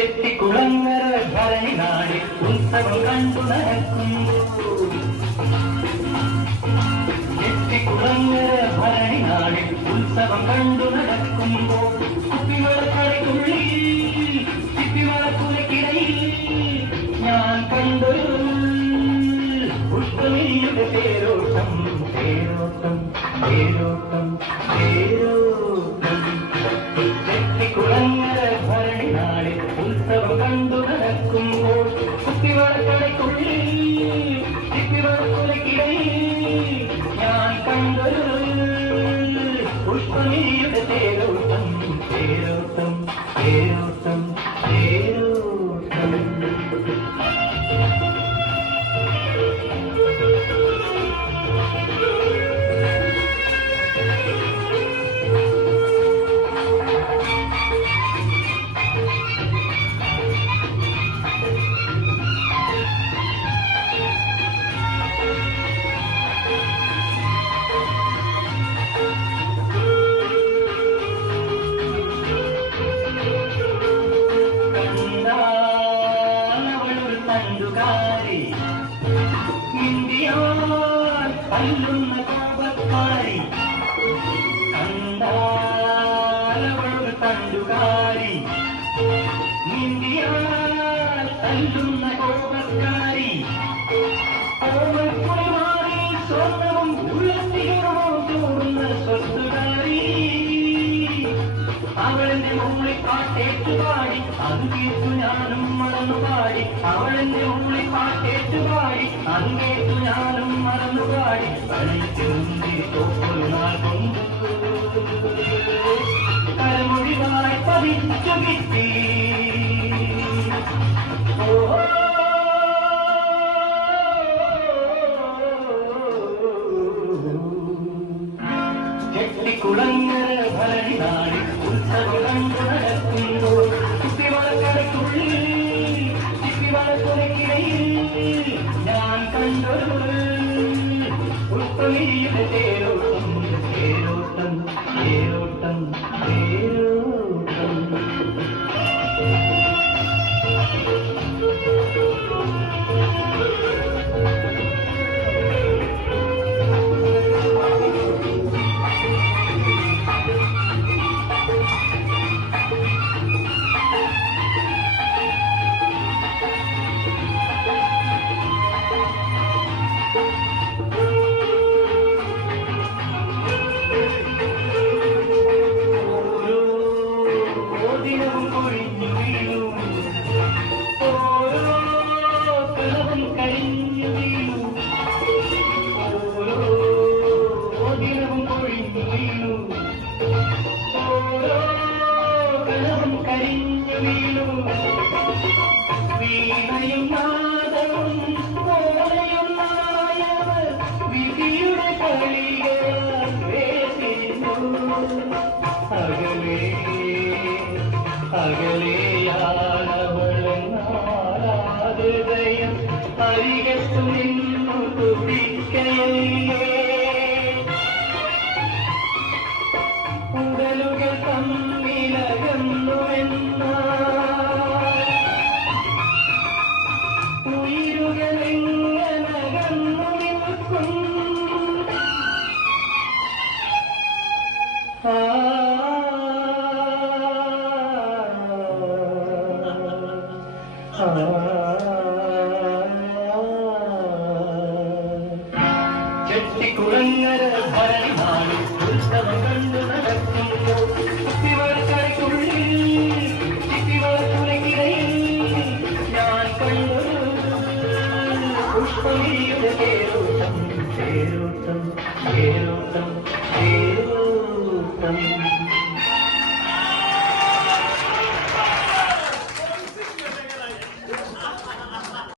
ചെട്ടിക്കുളങ്ങര ഭരണി നാട് ഉത്സവം കണ്ടു നടക്കുന്നു. ചെട്ടിക്കുളങ്ങര ഭരണി നാട് ഉത്സവം കണ്ടു നടക്കുമ്പോൾ കുപ്പിവളക്കരയ്ക്കുള്ളിൽ ചിപ്പിവളക്കുലക്കിടയിൽ ഞാൻ കണ്ടൊരു പുഷ്പമിയുടെ തേരോട്ടം തേരോട്ടം തേരോട്ടം തേരോട്ടം. ചെട്ടിക്കുളങ്ങര ഭരണി നാട് ഉത്സവം കണ്ടു നടക്കുമ്പോൾ കുപ്പിവളക്കരയ്ക്കുള്ളിൽ ചിപ്പിവളക്കുലക്കിടയിൽ ഞാൻ കണ്ടൊരു പുഷ്പമിയുടെ തേരോട്ടം തേരോട്ടം തേരോട്ടം തേരോട്ടം. തല്ലുന്ന കോപക്കാരി കണ്ടാലവളൊരു തണ്ടുകാരി നിന്ദിയാൽ തല്ലുന്ന കോപക്കാരി ഓമൽക്കുളിമാറി സ്വർണവും ഉള്ളത്തികണമോ തോന്നുന്ന സ്വത്തുകാരി അവളെന്റെ മുകളിൽ പാട്ടേറ്റുപാടി അത് കേട്ടു ഞാനും മറന്നുപാടി അവളെന്റെ മുകളിൽ പാട്ടേറ്റുപാടി അത് കേട്ടു ഞാനും മറന്നുപാടി കളിക്ക് മുന്തിരി തോപ്പൊരു നാൾ കൊണ്ട് കരമൊഴിവായി പതിച്ചു കിട്ടി. ചെട്ടിക്കുളങ്ങര ഭരണി നാട് ഉത്സവം കണ്ടു നടക്കുമ്പോൾ കുപ്പിവളക്കരയ്ക്കുള്ളിൽ ചിപ്പിവളക്കുലക്കിടയിൽ ഞാൻ കണ്ടൊരു പുഷ്പമിരിയുടെ തേരോട്ടം തേരോട്ടം തേരോട്ടം തേരോട്ടം. വീണയും നാദവും മോളയും നായവർ വിധിയുടെ കളികൾ വേദിച്ചു. അകലേ അകലെയാണവളെന്നാരാധയം അരികത്തു നിന്നു തുടിക്കയേ ഉടലുകൾ തമ്മിലകന്നുവെന്ന ഉയിരുകളെങ്ങനകന്നു നിൽക്കും. ചെട്ടിക്കുളങ്ങര ഭരണി നാട് ഉത്സവം കണ്ടു നടക്കുമ്പോൾ കുപ്പിവളക്കരയ്ക്കുള്ളിൽ ചിപ്പിവളക്കുലക്കിടയിൽ ഞാൻ കണ്ടൊരു പുഷ്പമിരിയുടെ തേരോട്ടം തേരോട്ടം തേരോട്ടം തേരോട്ടം.